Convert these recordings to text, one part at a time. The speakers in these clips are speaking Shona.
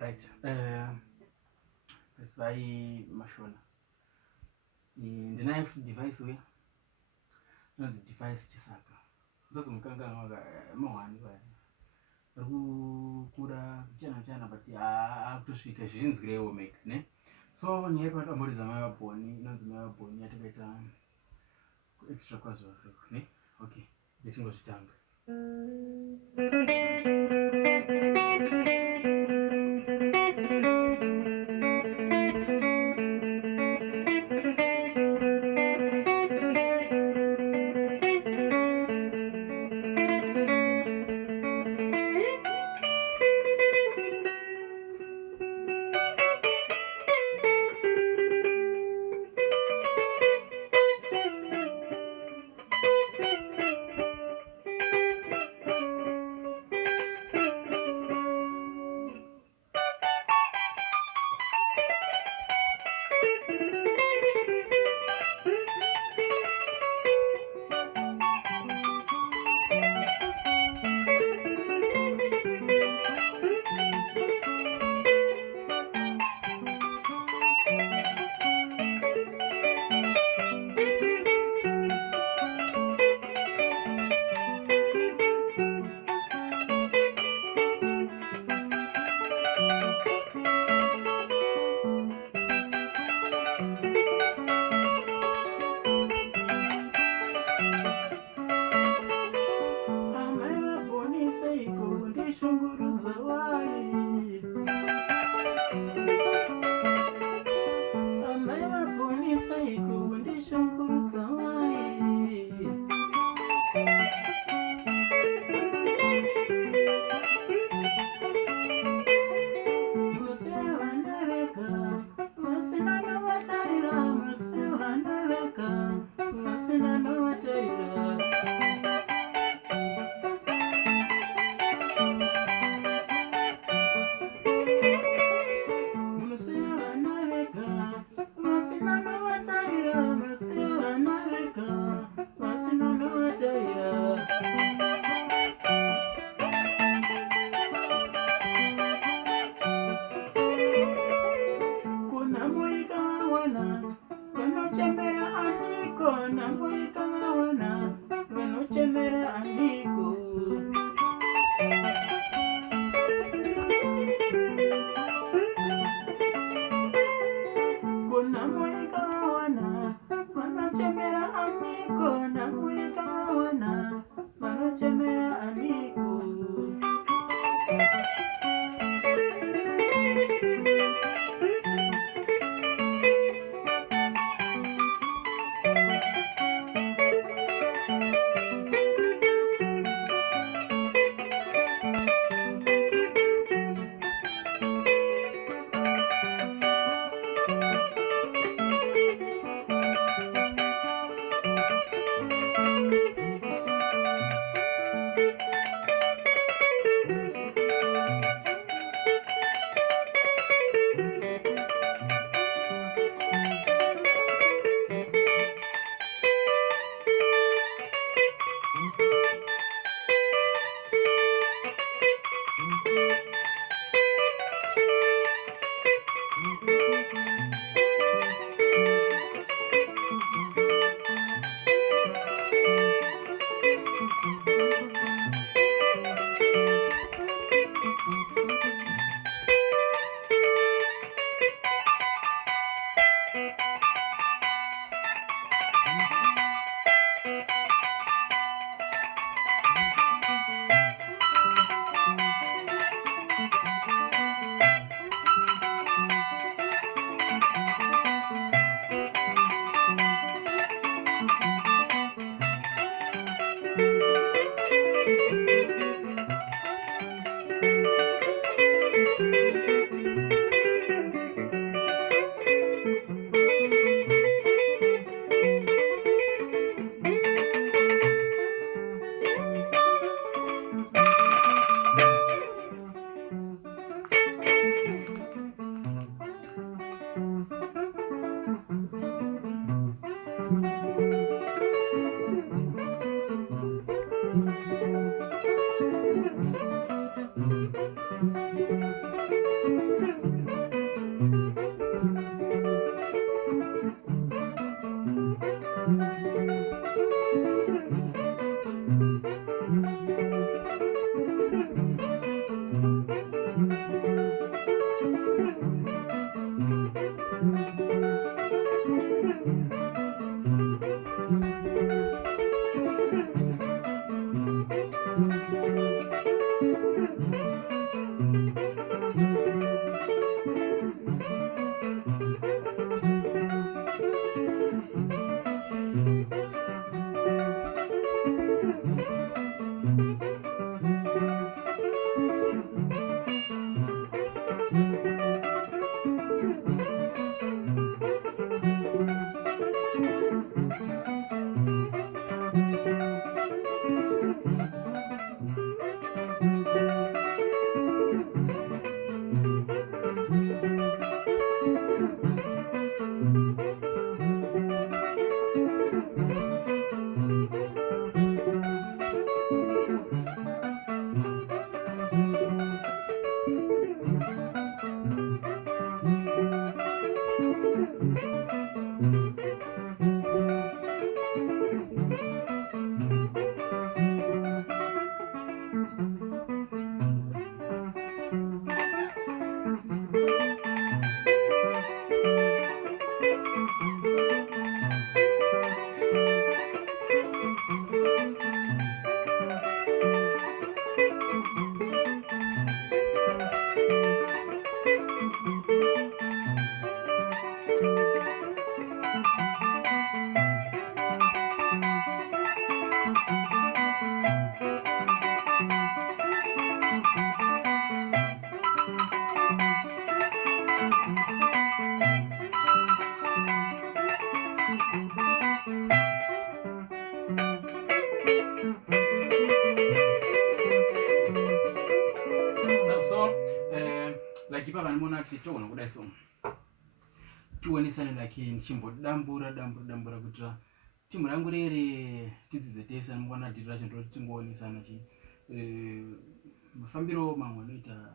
Right. This by Mashona. Ndinayo device we. Inonzi Divisechisaka. Sasa mukanga mawani baya. Kura chana but akutosvika zvinzwirewo make ne. So nyaya padamboriza mavabhoni inonzi mavabhoni yatakaita extra kwazvo seko ne. Okay. Betingozvitanga. like ipa vanimona kuti togona kudai so tionesane like ndichimbodambura kuitira timu rangu rere tidzidze tese anongona dhiri racho ndoti tingoonesana chi mafambiro mamwe anoita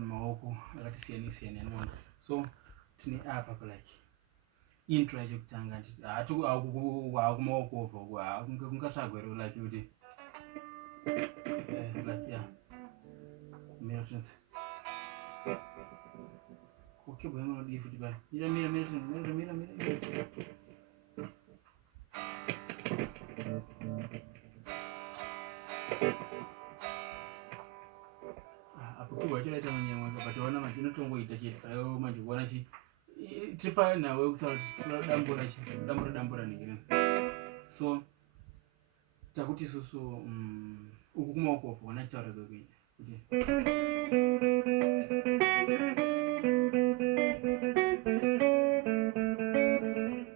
maoko akatisiyana anongona so tine apa like intro yacho kutanga hakumaoko ovha kungatsvagwa ro like kuti like yeah mira tense okay boy no di futi ba mira apo kiwa chira ita manyama but wana machino tongoita chete saka manje kuona chi tripa nawe kutaura dambura ningire so takuti susu uku kumaoko ofo wana chitaura kuita kuti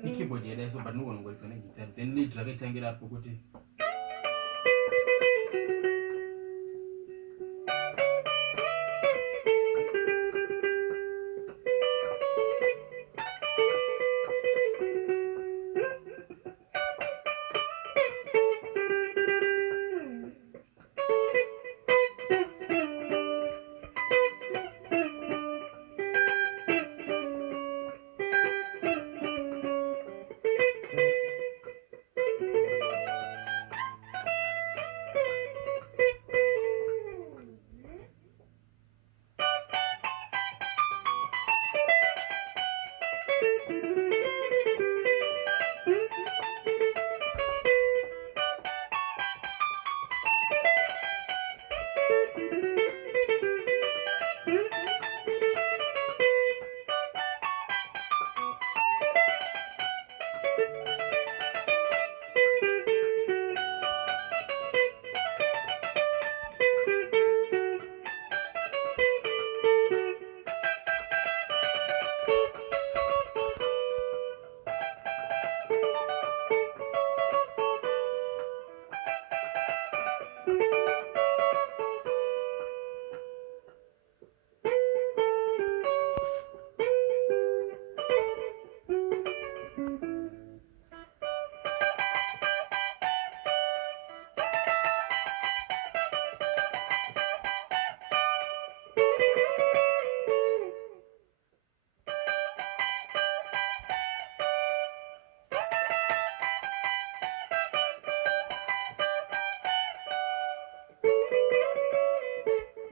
ikeyboard yadai so but nogona kugoriswa negitari then lead rakaitangira apo kuti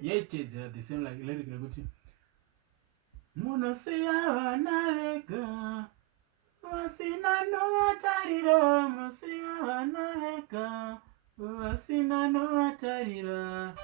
yaitedzera the same like lyric rekuti munosiya vana vega vasina novatarira, munosiya vana vega vasina novatarira,